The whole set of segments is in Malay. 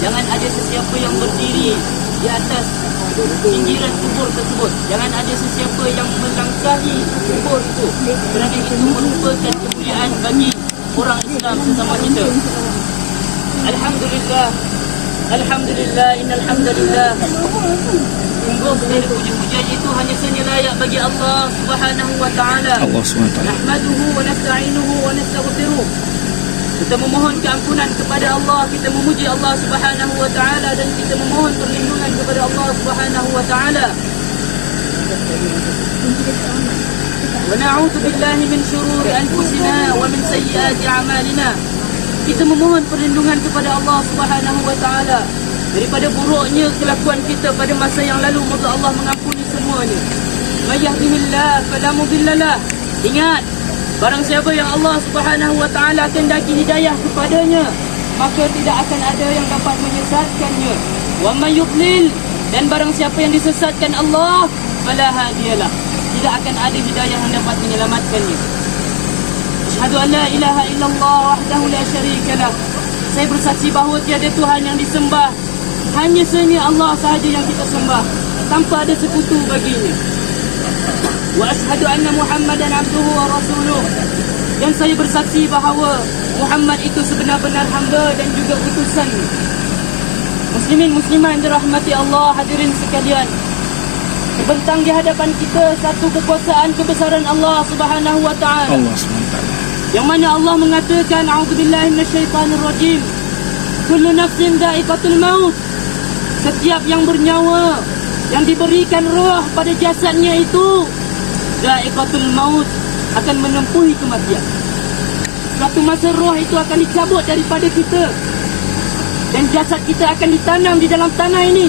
Jangan ada sesiapa yang berdiri di atas pinggiran kubur tersebut. Jangan ada sesiapa yang melangkahi kubur itu, kerana itu merupakan kemuliaan bagi orang Islam sesama kita. Alhamdulillah, Alhamdulillah, innal hamdalillah. Sungguh segala puji-pujian itu hanya saja layak bagi Allah Subhanahu wa taala. Allah SWT. Nahmaduhu wa nasta'inuhu wa nastaghfiruh. Kita memohon keampunan kepada Allah, kita memuji Allah Subhanahu wa taala, dan kita memohon perlindungan kepada Allah Subhanahu wa taala. Wa na'udzu billahi min syururi anfusina wa min sayyiati a'malina. Kita memohon perlindungan kepada Allah Subhanahu wa taala daripada buruknya kelakuan kita pada masa yang lalu. Moga Allah mengampuni semuanya. May yahdihillah fala mudhillalah. Ingat, barang siapa yang Allah Subhanahu wa taala kehendaki hidayah kepadanya, maka tidak akan ada yang dapat menyesatkannya. Wa may yudlil, dan barang siapa yang disesatkan Allah, fala hadiyalah, tidak akan ada hidayah yang dapat menyelamatkannya. Asyhadu an la ilaha illallah wahdahu la syarika lah. Saya bersaksi bahawa tiada Tuhan yang disembah, hanya sahaja Allah sahaja yang kita sembah, tanpa ada sekutu baginya. Wa asyhadu anna Muhammadan abduhu wa rasuluh, dan saya bersaksi bahawa Muhammad itu sebenar-benar hamba dan juga utusan. Muslimin muslimat dirahmati Allah, hadirin sekalian, terbentang di hadapan kita satu kekuasaan kebesaran Allah Subhanahu wa taala. Allah SWT. Yang mana Allah mengatakan, a'udzubillahi minasyaitanir rajim, kullu nafsin dha'iqatul maut. Setiap yang bernyawa, yang diberikan roh pada jasadnya itu, dha'iqatul maut, akan menempuhi kematian. Suatu masa roh itu akan dicabut daripada kita, dan jasad kita akan ditanam di dalam tanah ini.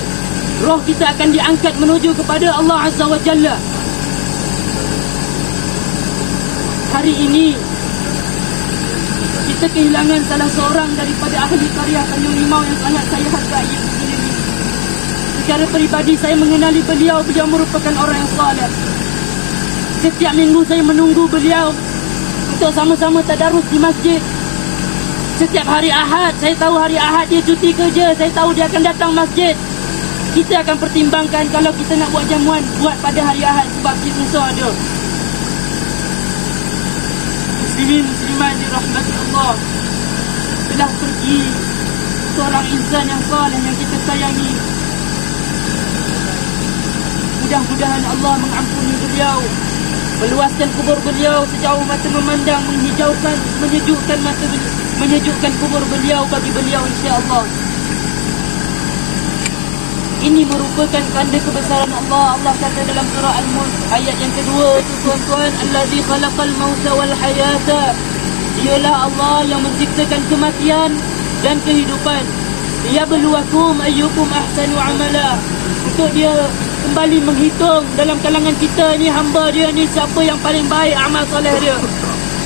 Roh kita akan diangkat menuju kepada Allah Azza wa Jalla. Hari ini kita kehilangan salah seorang daripada ahli karya Tanjung Limau yang sangat saya hargai. Secara peribadi saya mengenali beliau. Beliau merupakan orang yang saleh. Setiap minggu saya menunggu beliau untuk sama-sama tadarus di masjid. Setiap hari Ahad, saya tahu hari Ahad dia cuti kerja, saya tahu dia akan datang masjid. Kita akan pertimbangkan kalau kita nak buat jamuan, buat pada hari Ahad, sebab kita semua ada. Muslimin muslimat dirahmati Allah, telah pergi seorang insan yang saleh yang kita sayangi. Mudah-mudahan Allah mengampuni beliau, meluaskan kubur beliau sejauh mata memandang, menghijaukan, menyejukkan kubur beliau bagi beliau insya-Allah. Ini merupakan tanda kebesaran Allah. Allah kata dalam surah Al-Mulk ayat yang kedua itu, tuan-tuan, allazi khalaqal mauta wal hayata, dialah Allah yang menciptakan kematian dan kehidupan. Liyabluwakum ayyukum ahsanu amala, untuk dia kembali menghitung dalam kalangan kita ni, hamba dia ni, siapa yang paling baik amal soleh dia.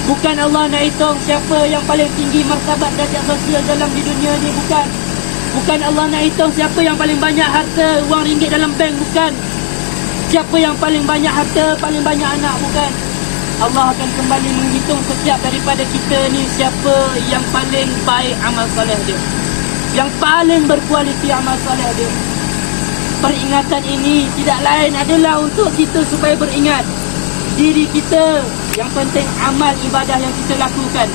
Bukan Allah nak hitung siapa yang paling tinggi martabat darjat sosial dalam di dunia ni, bukan. Bukan Allah nak hitung siapa yang paling banyak harta, wang ringgit dalam bank, bukan. Siapa yang paling banyak harta, paling banyak anak, bukan. Allah akan kembali menghitung setiap daripada kita ni siapa yang paling baik amal soleh dia, yang paling berkualiti amal soleh dia. Peringatan ini tidak lain adalah untuk kita supaya beringat diri kita. Yang penting amal ibadah yang kita lakukan.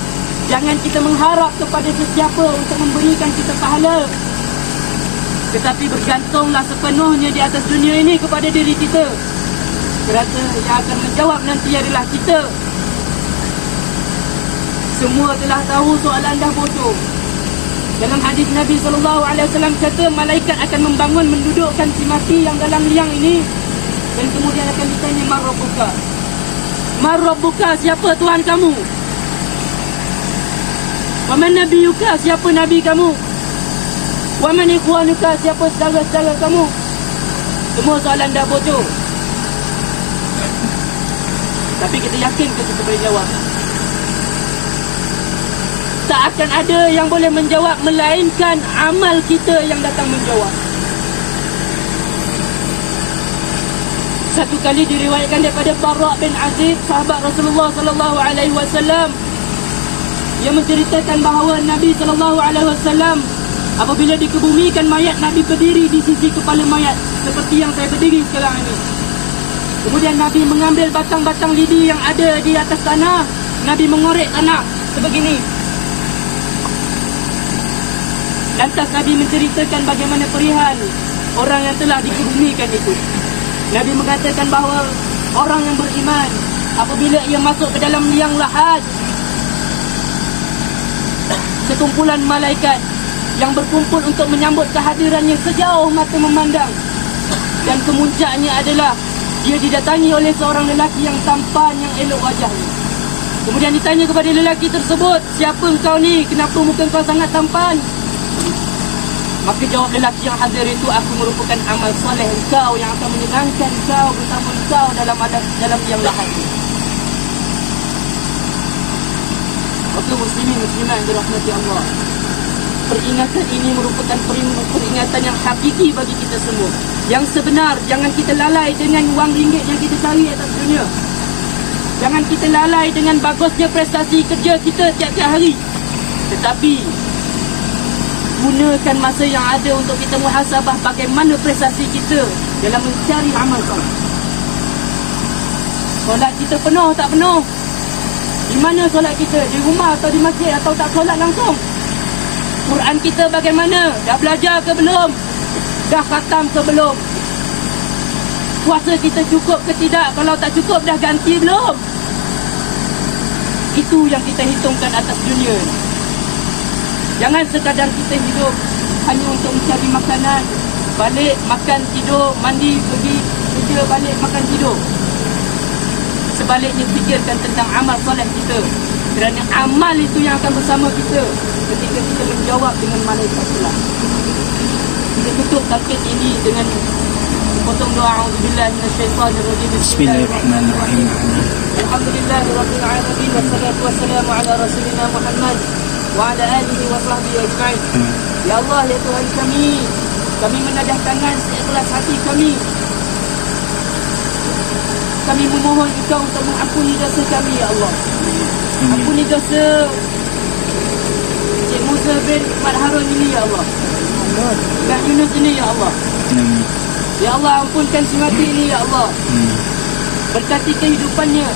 Jangan kita mengharap kepada sesiapa untuk memberikan kita pahala, tetapi bergantunglah sepenuhnya di atas dunia ini kepada diri kita. Kerana yang akan menjawab nanti adalah kita. Semua telah tahu soalan dah bodoh. Dalam hadis Nabi SAW kata, malaikat akan membangun, mendudukkan si mati yang dalam liang ini, dan kemudian akan ditanya, Man Rabbuka? Man Rabbuka, siapa Tuhan kamu? Wa man nabiyuka, siapa Nabi kamu? Wa man ikhwanuka, siapa saudara-saudara kamu? Semua soalan dah bodoh. Tapi kita yakin ke kita boleh jawab? Tak akan ada yang boleh menjawab melainkan amal kita yang datang menjawab. Satu kali diriwayatkan daripada Bara' bin Azib, sahabat Rasulullah sallallahu alaihi wasallam, yang menceritakan bahawa Nabi sallallahu alaihi wasallam Apabila dikebumikan mayat, Nabi berdiri di sisi kepala mayat seperti yang saya berdiri sekarang ini. Kemudian Nabi mengambil batang-batang lidi yang ada di atas tanah, Nabi mengorek tanah sebegini. Lantas Nabi menceritakan bagaimana perihal orang yang telah dikebumikan itu. Nabi mengatakan bahawa orang yang beriman apabila ia masuk ke dalam liang lahat, sekumpulan malaikat yang berkumpul untuk menyambut kehadirannya sejauh mata memandang. Dan kemuncaknya adalah dia didatangi oleh seorang lelaki yang tampan, yang elok wajahnya. Kemudian ditanya kepada lelaki tersebut, siapa engkau ni? Kenapa muka kau sangat tampan? Maka jawab lelaki yang hadir itu, aku merupakan amal soleh engkau yang akan menyenangkan engkau bersama engkau dalam yang lahat. Maka muslimin muslimat yang dirahmati Allah, peringatan ini merupakan peringatan yang hakiki bagi kita semua. Yang sebenar, jangan kita lalai dengan wang ringgit yang kita cari atas dunia. Jangan kita lalai dengan bagusnya prestasi kerja kita tiap-tiap hari. Tetapi gunakan masa yang ada untuk kita muhasabah bagaimana prestasi kita dalam mencari amal soleh. Solat kita penuh tak penuh? Di mana solat kita? Di rumah atau di masjid atau tak solat langsung? Quran kita bagaimana? Dah belajar ke belum? Dah khatam ke belum? Puasa kita cukup ke tidak? Kalau tak cukup dah ganti belum? Itu yang kita hitungkan atas dunia. Jangan sekadar kita hidup hanya untuk mencari makanan, balik makan tidur, mandi pergi kerja, balik makan tidur. Sebaliknya fikirkan tentang amal soleh kita, kerana amal itu yang akan bersama kita ketika kita menjawab dengan malaikat kelak. Kita tutup talqin ini dengan potong doa. A'udzubillahi minasyaitonirrajim. Bismillahirrahmanirrahim. Alhamdulillahirabbil alamin wassalatu wassalamu ala rasulina Muhammad wa ala alihi wa sahbihi ajma'in. Ya Allah, ya Tuhan kami menadah tangan seikhlas hati kami. Kami memohon Engkau untuk mengampuni dosa kami, ya Allah. Ampuni dosa Cik Musa bin Mat Harun ini, ya Allah. Dan Yunus ini, ya Allah. Ya Allah, ampunkan si mati ini, ya Allah. Berkati kehidupannya.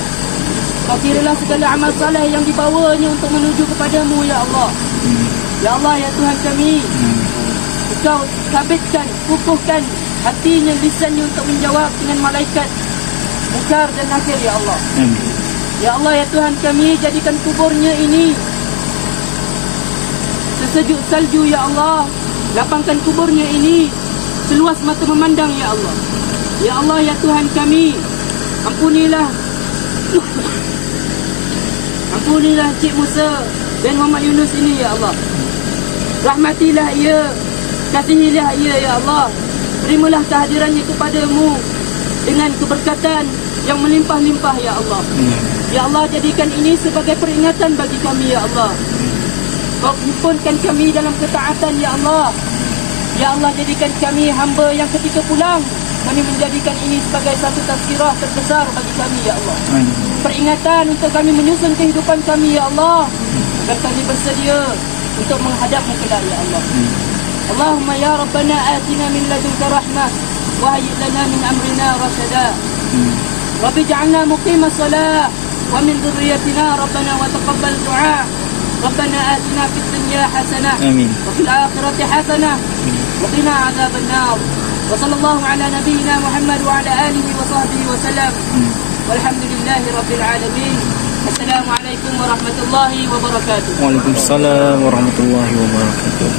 Kiralah segala amal saleh yang dibawanya untuk menuju kepadamu, ya Allah. Ya Allah, ya Tuhan kami, Engkau sabitkan, kukuhkan hatinya, lisannya untuk menjawab dengan malaikat Munkar dan Nakir, ya Allah. Ya Allah, ya Tuhan kami, jadikan kuburnya ini sesejuk salju, ya Allah. Lapangkan kuburnya ini seluas mata memandang, ya Allah. Ya Allah, ya Tuhan kami, ampunilah ampunilah Cik Musa dan Muhammad Yunus ini, ya Allah. Rahmatilah ia, kasihilah ia, ya Allah. Terimalah kehadirannya kepadamu dengan keberkatan yang melimpah-limpah, ya Allah. Ya Allah, jadikan ini sebagai peringatan bagi kami, ya Allah. Kau himpunkan kami dalam ketaatan, ya Allah. Ya Allah, jadikan kami hamba yang ketika pulang, kami menjadikan ini sebagai satu tazkirah terbesar bagi kami, ya Allah. Peringatan untuk kami menyusun kehidupan kami, ya Allah. Dan kami bersedia untuk menghadapmu kelak, ya Allah. Allahumma ya Rabbana atina min ladunka rahmah wa hayyi lana min amrina rashada. Rabbi ja'alna muqima salah wa min dhurriyyatina rabbana wa taqabbal du'a. Rabbana atina fid dunya hasanah wa fil akhirati hasanah wa qina adzaban nar. Wa sallallahu ala nabiyyina Muhammad wa ala alihi wa sahbihi wa sallam. Walhamdulillahi rabbil alamin. Assalamualaikum warahmatullahi wabarakatuh. Waalaikumsalam warahmatullahi wabarakatuh.